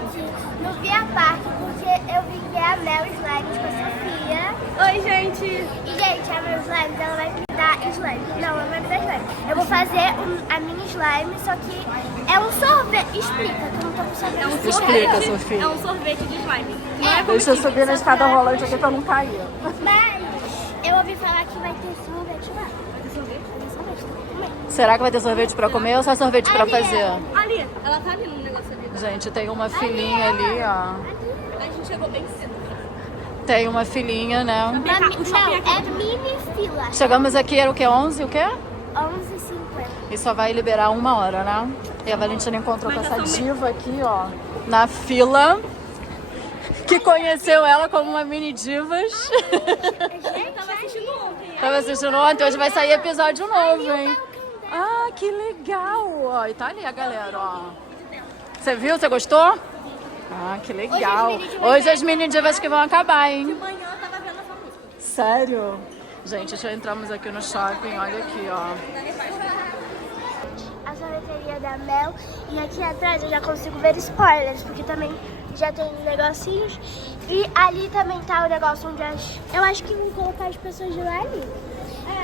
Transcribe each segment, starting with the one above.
aqui no Via Parque porque eu vim ver a Mel Slimes com a Sofia. Oi, gente! E, gente, a Mel Slimes, ela vai me dar slime. Não, ela vai me dar slime. Eu vou fazer a mini slime, só que é um sorvete. Explica, que eu não tô com sabendo. É um Explica, sorvete. Sofia. É um sorvete de slime. Deixa eu subir na escada rolante aqui pra não cair. Mas eu ouvi falar que vai ter sorvete lá. Vai ter sorvete? Vai ter sorvete também. Será que vai ter sorvete pra comer ou só sorvete pra fazer? Ali, ela tá ali no negócio ali. Gente, tem uma filinha ali, ó. A gente chegou bem cedo. Tem uma filinha, né? Não, é mini fila. Chegamos aqui, era o quê? 11, o quê? 11h50. E só vai liberar 1 hora, né? E a Valentina encontrou com essa diva aqui, ó, na fila, que conheceu ela como uma mini divas. Eu tava assistindo ontem. Tava assistindo ontem, hoje vai sair episódio novo, hein? Ah, que legal! Ó, e tá ali a galera, ó. Você viu? Você gostou? Ah, que legal. Hoje as mini divas que vão acabar, hein? De manhã eu tava vendo essa música. Sério? Gente, já entramos aqui no shopping, olha aqui, ó. A sorveteria da Mel. E aqui atrás eu já consigo ver spoilers, porque também já tem uns negocinhos. E ali também tá o negócio onde eu acho que vão colocar as pessoas de lá ali.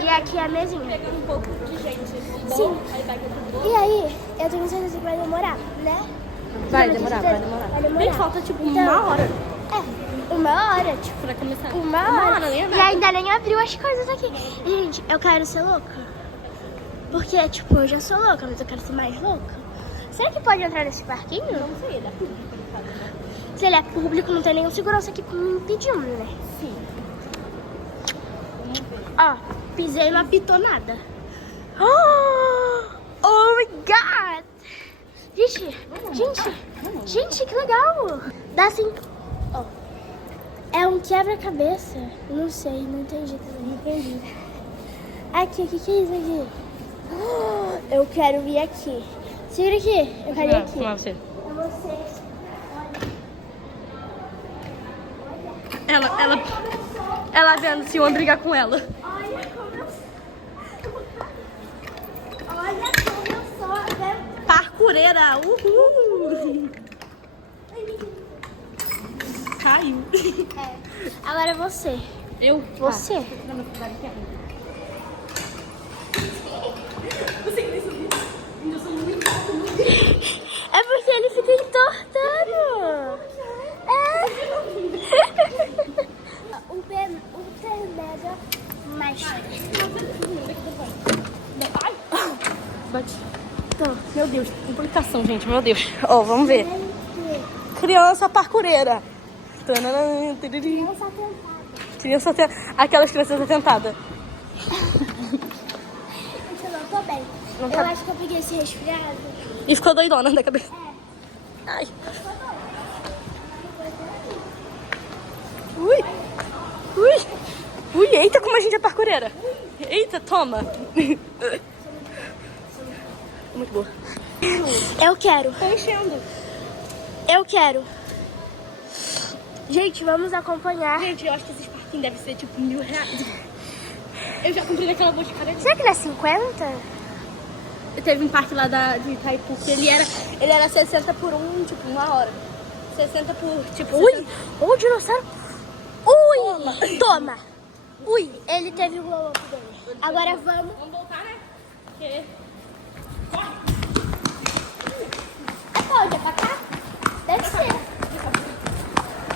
E aqui é a mesinha. Pegando um pouco de gente. Sim. Aí vai E aí, eu tenho certeza que vai demorar, né? Vai Você tem demorar, certeza? vai demorar. Vai demorar. Bem, falta tipo Então, uma hora É, 1 hora, tipo. pra começar. Uma hora. nem é E nada. ainda nem abriu as coisas aqui. E, gente, eu quero ser louca. Porque, tipo, eu já sou louca, mas eu quero ser mais louca. Será que pode entrar nesse parquinho? Não sei, ele é público. Se ele é público, não tem nenhum segurança aqui me impedindo, né? Sim. Ó, pisei e não apitou nada. Oh my god! Gente, que legal! Dá assim. Ó. É um quebra-cabeça. Não sei, não entendi também. Não entendi. Aqui, o que é isso aqui? Eu quero vir aqui. Segura aqui. Eu quero ir aqui. Vamos você. É você. Ela vendo se iam brigar com ela. Olha como eu sou. Parkureira, uhul! Caiu. É. Agora é você. Eu? Você. É porque ele fica entortando. É. O mega mais. Bate. Meu Deus, complicação, gente, meu Deus. Ó, vamos ver. Criança parkureira. Tananã, tiriri. Criança atentada. Aquelas crianças atentadas. Eu não tô bem. Eu acho que eu peguei esse resfriado. E ficou doidona da cabeça. Ai. Ui. Ui. Ui, eita, como a gente é parkureira. Eita, toma. Muito boa. Eu quero. Tô enchendo. Eu quero. Gente, vamos acompanhar. Gente, eu acho que esses parquinhos devem ser tipo R$1.000. Eu já comprei naquela bolsa de cara. Será que ele é 50? Teve um parque lá de Itaipu que ele era 60 por tipo, 1 hora. 60 por, tipo... Ui! 60. O dinossauro! Ui! Toma! Ui! Ele teve o glow up dele. Agora vamos. Vamos voltar, né? Porque... É pra onde? É pra cá? Deve ser.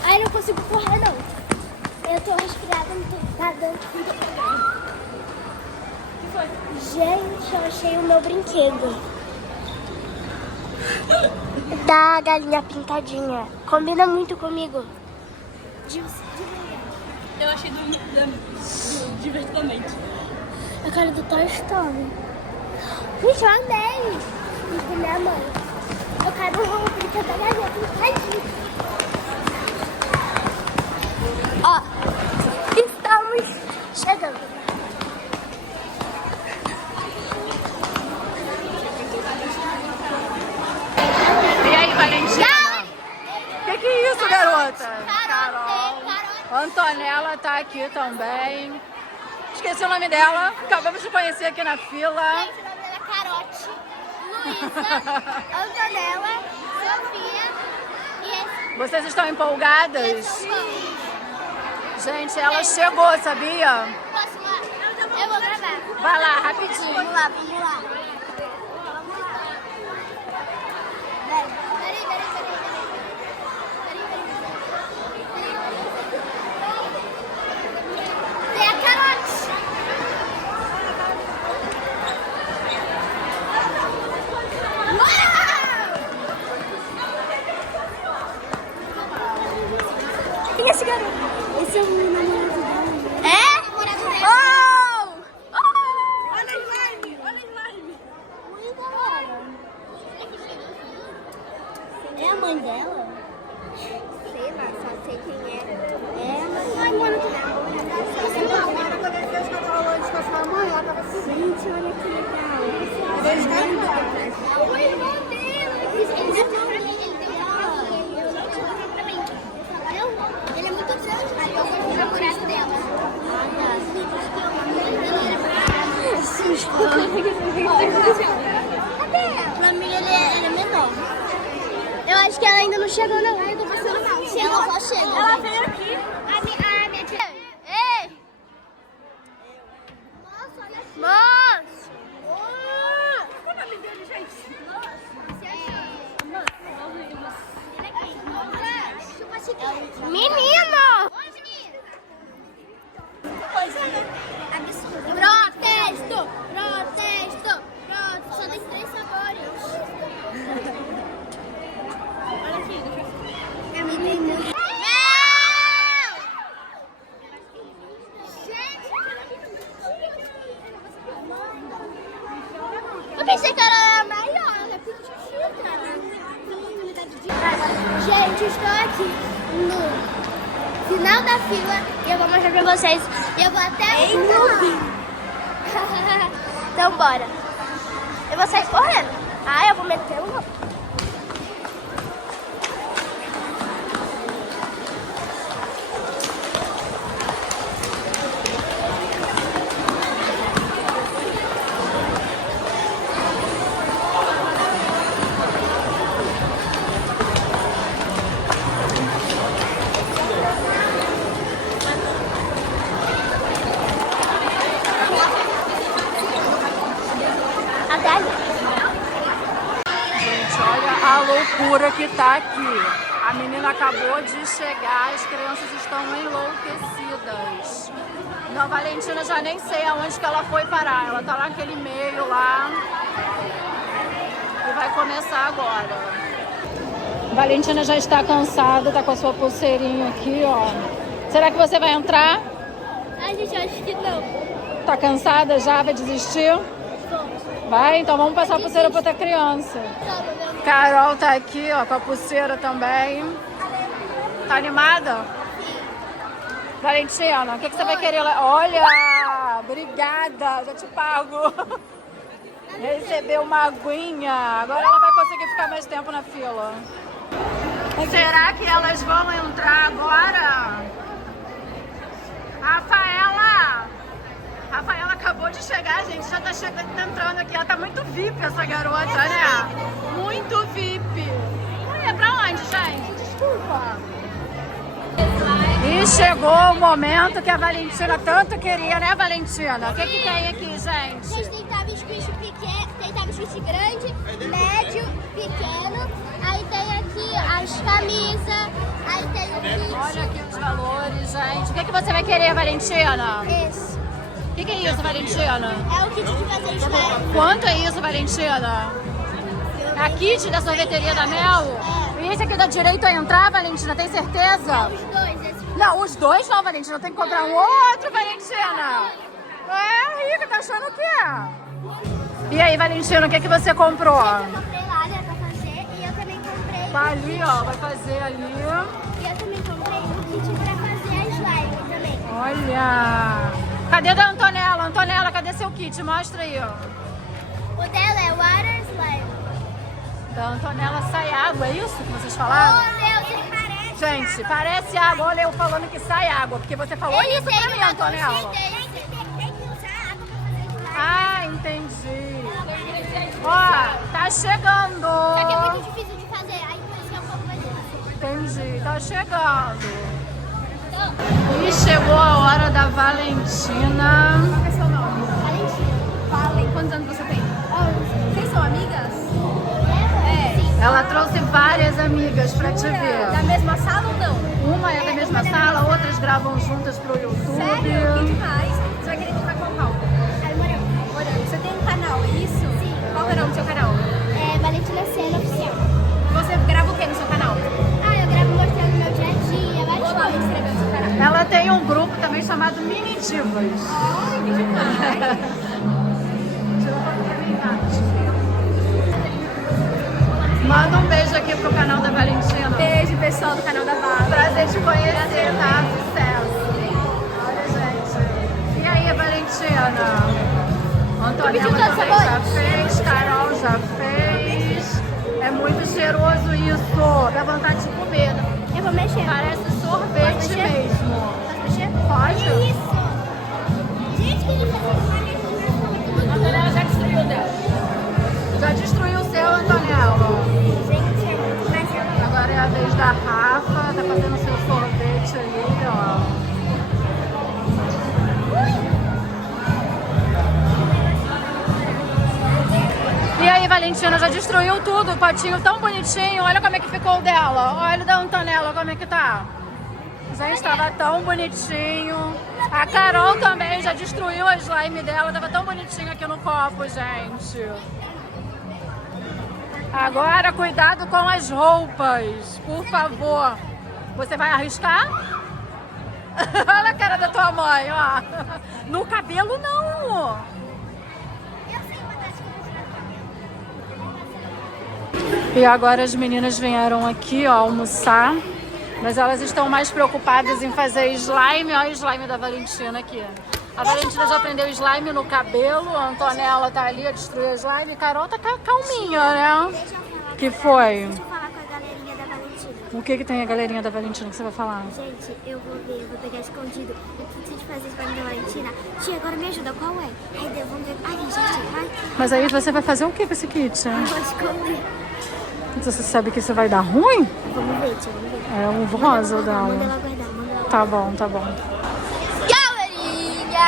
Ai, não consigo correr, não. Eu tô respirada, não tô tá dando. O que foi? Gente, eu achei o meu brinquedo. Da galinha pintadinha. Combina muito comigo. De verdade. Eu achei divertidamente. Eu quero do Toy Story. Gente, eu amei. E com minha mãe. Eu quero o brinquedo da galinha pintadinha. Ó, estamos chegando. E aí, Valentina? Que é isso, garota? Carol. Antonella tá aqui também. Esqueci o nome dela. Acabamos de conhecer aqui na fila. Gente, o nome dela é Carote. Luísa, Antonella, Sofia e Vocês estão empolgadas? Gente, ela chegou, sabia? Posso ir lá? Eu vou gravar. Vai lá, rapidinho. Vamos lá. Peraí. Tem a carote. Quem é esse garoto? Esse é o meu namorado dela. É? Namorado dela. Olha a slime, olha a slime. É a mãe dela? Sei lá, só sei quem é. É, mas ai, mano, que legal. Agora conheceu os cachorros com a sua mãe, ela tava assim. Gente, olha que legal. O irmão dela. Ele deu pra mim, ele deu pra mim. Ele é muito grande, mas eu vou pro namorado dela. Cadê ela? Pra mim, ele é menor. Eu acho que ela ainda não chegou, não. Ai, eu tô passando mal. Ela só chega. Ela veio aqui. A minha tia. Ei! Moço, olha aqui. Moço! Qual é o nome dele, gente? Menino! Oi, menino! Pois é, né? Absurdo. Protesto! Só tem 3 sabores. Olha aqui, deixa eu É menino. Eu pensei que ela era maior, ela é pequitita. Gente, eu estou aqui no final da fila e eu vou mostrar pra vocês. Eu vou até o clube. Então bora. Eu vou sair correndo. Ah, eu vou meter o louco. Até ali. Gente, olha a loucura que tá aqui. A menina acabou de chegar, as crianças estão enlouquecidas. Não, a Valentina já nem sei aonde que ela foi parar. Ela tá naquele meio lá. E vai começar agora. Valentina já está cansada, tá com a sua pulseirinha aqui, ó. Será que você vai entrar? Ai, gente, eu acho que não. Tá cansada já? Vai desistir? Vai? Então vamos passar a pulseira pra outra criança. Carol tá aqui, ó, com a pulseira também. Tá animada? Valentina, o que você vai querer lá? Olha! Obrigada! Já te pago! Recebeu uma aguinha. Agora ela vai conseguir ficar mais tempo na fila. Será que elas vão entrar agora? Rafaela acabou de chegar, gente. Já tá chegando, tá entrando aqui. Ela tá muito VIP, essa garota, né? Muito VIP. É pra onde, gente? Desculpa. E chegou o momento que a Valentina tanto queria, né, Valentina? O que tem aqui, gente? Gente, tem biscuit pequeno, tem biscuit grande, médio, pequeno. Aí tem aqui as camisas, aí tem o kit. Olha aqui os valores, gente. O que você vai querer, Valentina? Esse. O que é isso, Valentina? É o kit de fazer slime. Quanto é isso, Valentina? É a kit da sorveteria da Mel? E esse aqui dá direito a entrar, Valentina? Tem certeza? Os dois, esse. Não, os dois não, Valentina. Tem que comprar um outro, Valentina. É, rica, tá achando o quê? E aí, Valentina, o que você comprou? Eu comprei lá, né, pra fazer. E eu também comprei. Tá ali, ó, vai fazer ali. E eu também comprei o kit pra fazer a slime também. Olha. Cadê da Antonella? Antonella, cadê seu kit? Mostra aí, ó. O dela é water slime. Da Antonella sai água, é isso que vocês falaram? Oh, Deus, ele parece. Gente, parece água. Olha eu falando que sai água, porque você falou isso pra mim, Antonella. Tem que usar água pra fazer slime. Ah, entendi. Ó, tá chegando. Só que é muito difícil de fazer, aí por isso que eu compro ali. Entendi, tá chegando. E chegou a hora da Valentina. Qual é seu nome? Valentina. Valen. Quantos anos você tem? 11. Vocês são amigas? Sim. Ela trouxe várias amigas pra te Da ver. mesma sala ou não? Uma é da mesma sala, outras gravam juntas pro YouTube. Sério? Que demais. Você vai querer ficar qual palco? Aí, Morango. Morango. Você tem um canal, é isso? Sim. Qual é o nome do seu canal? É Valentina Sena Oficial. Você grava o que no seu canal? Eu gravo mostrando meu dia a dia, várias Qual o nome coisas. escreveu no seu canal? Ela tem um grupo também chamado Mini Divas. Ai, que demais. Manda um beijo aqui pro canal da Valentina. Beijo, pessoal do canal da Vala. Prazer te conhecer, tá? Sucesso. Olha, gente. E aí, Valentina? Antonella também já fez, Carol já fez. É muito cheiroso isso. Dá vontade de comer. Eu vou mexer. Parece sorvete Posso mexer? mesmo. Posso mexer? Pode? Olha isso. Gente, que ele faz uma Antonella já destruiu o dela. Já destruiu o seu, Antonella. Gente, é muito mais legal. Agora é a vez da Rafa. Tá fazendo seu sorvete ali, ó. E aí, Valentina, já destruiu tudo, o potinho tão bonitinho. Olha como é que ficou o dela. Olha o da Antonella, como é que tá. Gente, estava tão bonitinho. A Carol também já destruiu a slime dela. Tava tão bonitinho aqui no copo, gente. Agora, cuidado com as roupas, por favor. Você vai arriscar? Olha a cara da tua mãe, ó. No cabelo, não. E agora as meninas vieram aqui, ó, almoçar. Mas elas estão mais preocupadas em fazer slime. Olha o slime da Valentina aqui. A Valentina já aprendeu slime no cabelo. A Antonella tá ali a destruir a slime. A Carol tá calminha, né? Deixa eu falar. Que foi? Deixa eu falar com a galerinha da Valentina. O que tem a galerinha da Valentina que você vai falar? Gente, eu vou ver, vou pegar escondido. Eu preciso fazer isso pra mim da Valentina. Tia, agora me ajuda, qual é? Aí eu vou ver. Ai, gente, vai. Mas aí você vai fazer o que com esse kit? Eu vou esconder. Você sabe que isso vai dar ruim? Vamos ver, tia, vamos ver. É um rosa Manda ela dela. guardar, manda ela guardar. Tá bom, tá bom. Galerinha!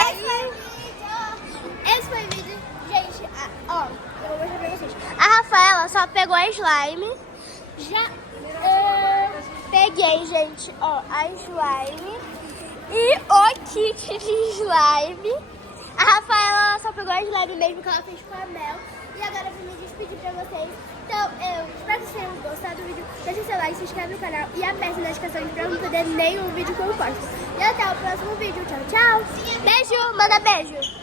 Esse foi o vídeo. Gente, ó, eu vou mostrar pra vocês. A Rafaela só pegou a slime. Já peguei, gente, ó, a slime e o kit de slime. A Rafaela só pegou a slime mesmo que ela fez com a Mel. E agora eu vou me despedir pra vocês. Então, eu espero que vocês tenham gostado do vídeo. Deixa seu like, se inscreve no canal e aperte as notificações pra não perder nenhum vídeo que eu posto. E até o próximo vídeo. Tchau, tchau. Beijo, manda beijo.